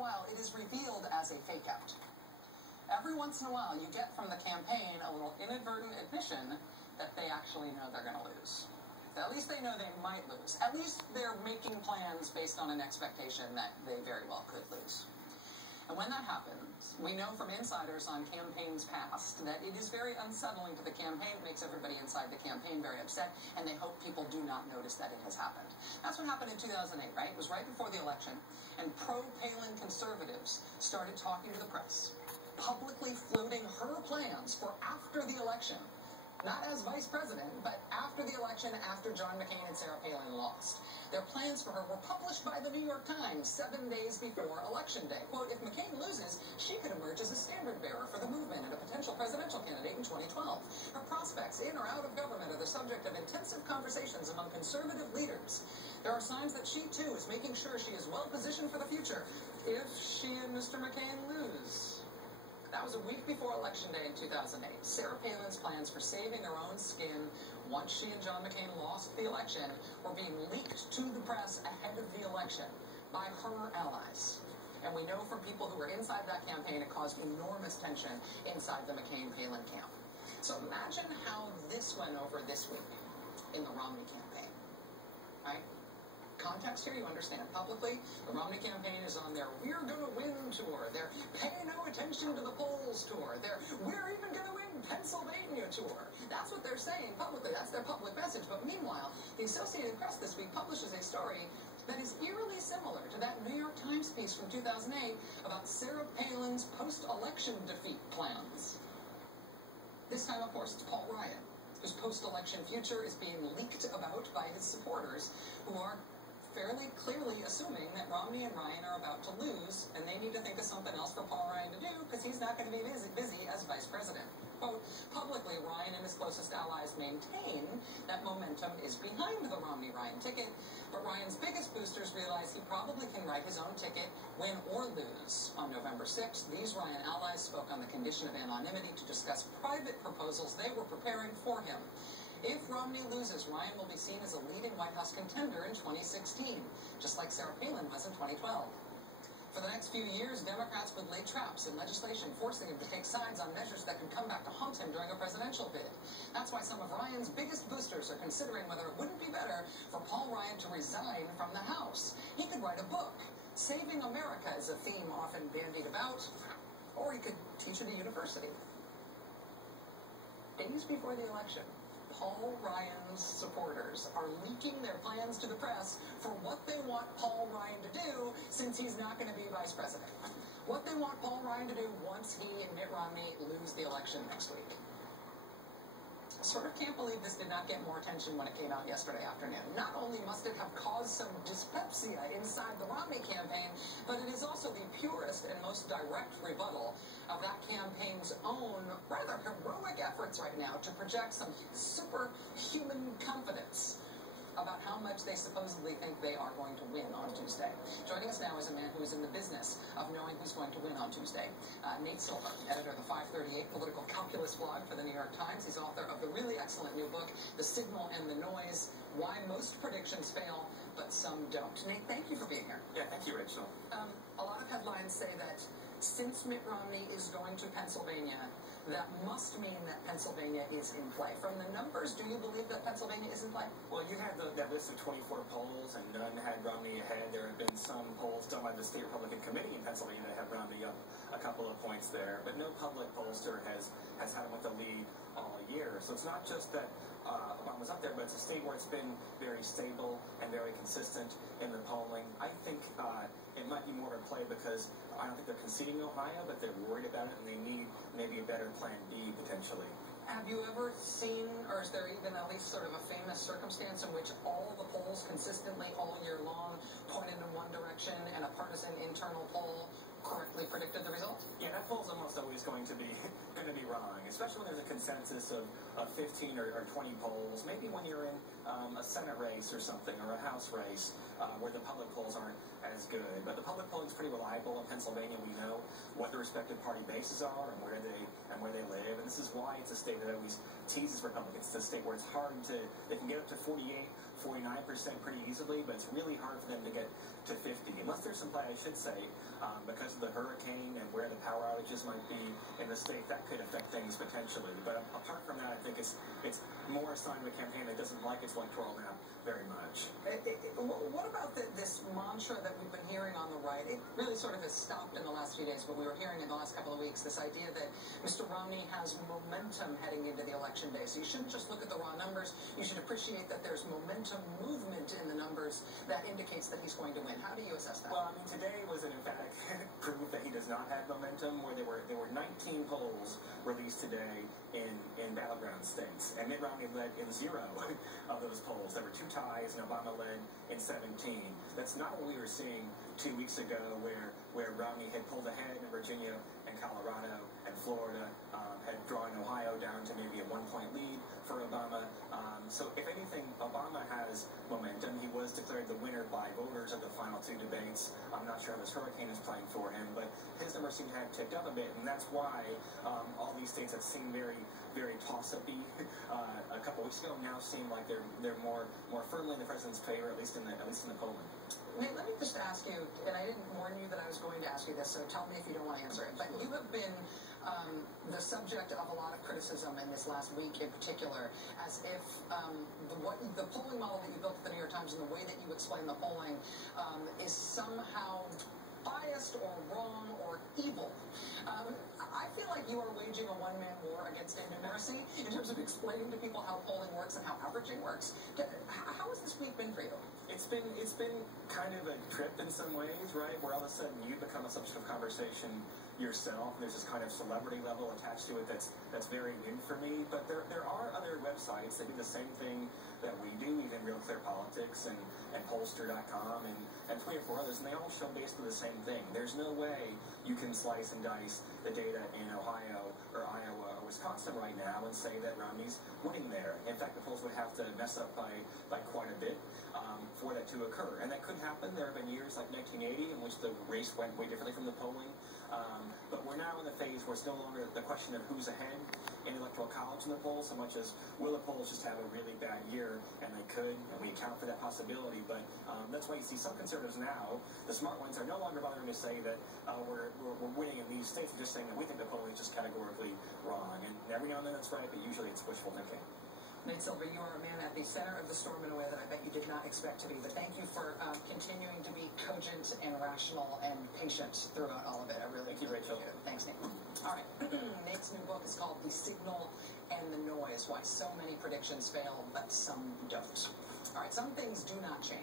while, it is revealed as a fake-out. Every once in a while, you get from the campaign a little inadvertent admission that they actually know they're going to lose. At least they know they might lose. At least they're making plans based on an expectation that they very well could lose. And when that happens, we know from insiders on campaigns past that it is very unsettling to the campaign. It makes everybody inside the campaign very upset, and they hope people do not notice that it has happened. That's what happened in 2008, right? It was right before the election, and pro-Palin conservatives started talking to the press, publicly floating her plans for after the election. Not as vice president, but after the election, after John McCain and Sarah Palin lost. Their plans for her were published by the New York Times 7 days before Election Day. Quote, if McCain loses, she could emerge as a standard bearer for the movement and a potential presidential candidate in 2012. Her prospects in or out of government are the subject of intensive conversations among conservative leaders. There are signs that she, too, is making sure she is well positioned for the future if she and Mr. McCain lose. That was a week before Election Day in 2008. Sarah Palin's plans for saving her own skin once she and John McCain lost the election were being leaked to the press ahead of the election by her allies. And we know from people who were inside that campaign it caused enormous tension inside the McCain-Palin camp. So imagine how this went over this week in the Romney campaign, right? Context here, you understand. Publicly, the Romney campaign is on their "We're Gonna Win" tour, their "Pay No Attention to the Polls" tour, their "We're Even Gonna Win Pennsylvania" tour. That's what they're saying publicly. That's their public message. But meanwhile, the Associated Press this week publishes a story that is eerily similar to that New York Times piece from 2008 about Sarah Palin's post-election defeat plans. This time, of course, it's Paul Ryan, whose post-election future is being leaked about by his supporters, who are fairly clearly assuming that Romney and Ryan are about to lose, and they need to think of something else for Paul Ryan to do, because he's not going to be busy as vice president. Quote, publicly, Ryan and his closest allies maintain that momentum is behind the Romney-Ryan ticket, but Ryan's biggest boosters realize he probably can write his own ticket, win or lose. On November 6th, these Ryan allies spoke on the condition of anonymity to discuss private proposals they were preparing for him. If Romney loses, Ryan will be seen as a leading White House contender in 2016, just like Sarah Palin was in 2012. For the next few years, Democrats would lay traps in legislation, forcing him to take sides on measures that could come back to haunt him during a presidential bid. That's why some of Ryan's biggest boosters are considering whether it wouldn't be better for Paul Ryan to resign from the House. He could write a book. Saving America is a theme often bandied about, or he could teach at a university. Days before the election, Paul Ryan's supporters are leaking their plans to the press for what they want Paul Ryan to do since he's not going to be vice president. What they want Paul Ryan to do once he and Mitt Romney lose the election next week. I sort of can't believe this did not get more attention when it came out yesterday afternoon. Not only must it have caused some dyspepsia inside the Romney campaign, but it is also the purest and most direct rebuttal of that campaign's own rather heroic efforts right now to project some superhuman confidence about how much they supposedly think they are going to win on Tuesday. Joining us now is a man who is in the business of knowing who's going to win on Tuesday. Nate Silver, editor of the 538 Political Calculus blog for the New York Times. He's author of the really excellent new book, The Signal and the Noise, Why Most Predictions Fail, But Some Don't. Nate, thank you for being here. Yeah, thank you, Rachel. A lot of headlines say that since Mitt Romney is going to Pennsylvania, that must mean that Pennsylvania is in play. From the numbers, do you believe that Pennsylvania is in play? Well, you had that list of 24 polls, and none had Romney ahead. There have been some polls done by the State Republican Committee in Pennsylvania that have Romney up a couple of points there, but no public pollster has had him with the lead all year. So it's not just that Obama's up there, but it's a state where it's been very stable and very consistent in the polling. I think it might be more of a play because I don't think they're conceding Ohio, but they're worried about it and they need maybe a better plan B potentially. Have you ever seen, or is there even at least sort of a famous circumstance in which all the polls consistently all year long pointed in one direction and a partisan internal poll correctly predicted the result? Yeah, that poll's almost always going to be wrong, especially when there's a consensus of 15 or 20 polls. Maybe when you're in a Senate race or something, or a House race, where the public polls aren't as good. But the public polling is pretty reliable in Pennsylvania. We know what the respective party bases are and where they live, and this is why it's a state that always teases Republicans. It's a state where it's hard they can get up to 48, 49% pretty easily, but it's really hard for them to get to 50. Unless there's oversupply, I should say, because of the hurricane and where the power outages might be in the state, that could affect things potentially. But apart from that, I think it's more a sign of a campaign that doesn't like its electoral map very much. What about this mantra that we've been hearing on the right? It really sort of has stopped in the last few days, but we were hearing in the last couple of weeks this idea that Mr. Romney has momentum heading into the election day. So you shouldn't just look at the raw numbers. You should appreciate that there's momentum movement in the numbers that indicates that he's going to win. How do you assess that? Well, I mean, today was an emphatic proof that he does not have momentum, where there were 19 polls released today in battleground states, and Mitt Romney led in 0 of those polls. There were 2 ties, and Obama led in 17. That's not what we were seeing 2 weeks ago, where Romney had pulled ahead in Virginia and Colorado, and Florida had drawn Ohio down to maybe a 1-point lead for Obama. So if anything, Obama has momentum. He was declared the winner by voters of the final 2 debates. I'm not sure how this hurricane is playing for him, but his numbers seem to have ticked up a bit, and that's why all these states that seemed very, very toss-up-y a couple weeks ago now seem like they're more firmly in the president's favor, at least in the polling. Nate, let me just ask you, and I didn't warn you that I was going to ask you this, so tell me if you don't want to answer it, but you have been the subject of a lot of criticism in this last week in particular, as if the polling model that you built at the New York Times and the way that you explain the polling is somehow biased or wrong or evil. I feel like you are waging a one-man war against indemnity in terms of explaining to people how polling works and how averaging works. How has this week been for you? It's been kind of a trip in some ways, right? Where all of a sudden you become a subject of conversation yourself. There's this kind of celebrity level attached to it that's very new for me. But there are other websites that do the same thing that we do, even Real Clear Politics and Pollster.com and 3 or 4 others, and they all show basically the same thing. There's no way you can slice and dice the data in Ohio or Iowa or Wisconsin right now and say that Romney's winning there. In fact, the polls would have to mess up by quite a bit for that to occur. And that could happen. There have been years like 1980 in which the race went way differently from the polling. But we're now in the phase where it's no longer the question of who's ahead in the Electoral College in the polls so much as will the polls just have a really bad year, and they could, and we account for that possibility. But that's why you see some conservatives now, the smart ones, are no longer bothering to say that we're winning in these states. They're just saying that we think the polling is just categorically wrong. And every now and then that's right, but usually it's wishful thinking. Nate Silver, you are a man at the center of the storm in a way that I bet you did not expect to be. But thank you for continuing to be cogent and rational and patient throughout all of it. I really Thank you, Rachel. Thanks, Nate. All right. Nate's new book is called The Signal and the Noise, Why So Many Predictions Fail, But Some Don't. All right, some things do not change.